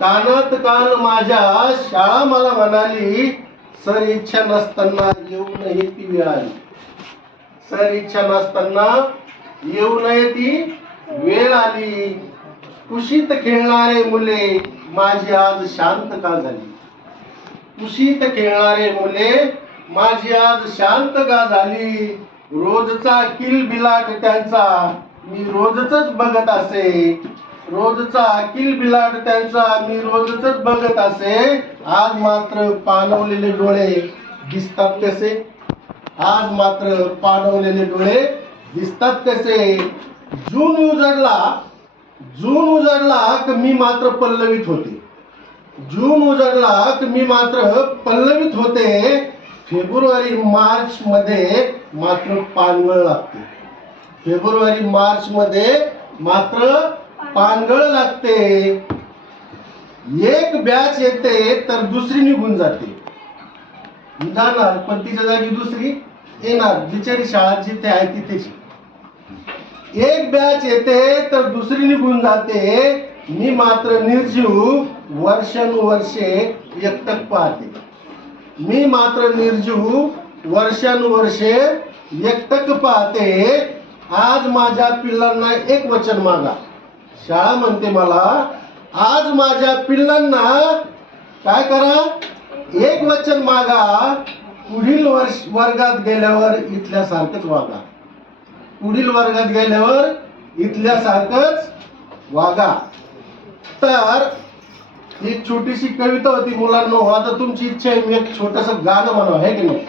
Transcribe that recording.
कानात कान माझ्या शाळा मला म्हणाली, सर इच्छा नसताना येऊ नये ती वेळ आली. सर इच्छा नसताना येऊ नये ती वेळ आली. कुशीत खेळणारे मुले माझी आज शांत का झाली. कुशीत खेळणारे मुले माझी आज शांत का झाली. रोजचा किलबिलाट त्यांचा मी रोजच बघत असे. रोजचा किलबिलाट त्यांचा मी रोजच बघत असे. आज मात्र पाणवलेले डोळे दिसतात कसे. आज मात्र पाणवलेले डोळे दिसतात कसे. जून उजडला की मी मात्र पल्लवित होते. जून उजडला की मी मात्र पल्लवित होते. फेब्रुवारी मार्च मध्ये मात्र पानगळ लागते. फेब्रुवारी मार्च मध्ये मात्र पानगळ लागते. एक बॅच येते तर दुसरी निघून जाते. जाणार पण तिच्या जागी दुसरी येणार. बिचारी शाळा जिथे आहे तिथेची. एक बॅच येते तर दुसरी निघून जाते. मी मात्र निर्जीव वर्षानुवर्षे एकटक पाहते. मी मात्र निर्जीव वर्षानुवर्षे एकटक पाहते. आज माझ्या पिल्लांना एक वचन मागा. शाळा म्हणते मला आज माझ्या पिल्लांना काय करा, एक वचन मागा. पुढील वर्गात गेल्यावर इथल्यासारखंच वागा. पुढील वर्गात गेल्यावर इथल्यासारखंच वागा. तर ही छोटीशी कविता होती मुलांनो. आता तुमची इच्छा आहे मी एक छोटंसं गाणं म्हणावं, आहे की नाही.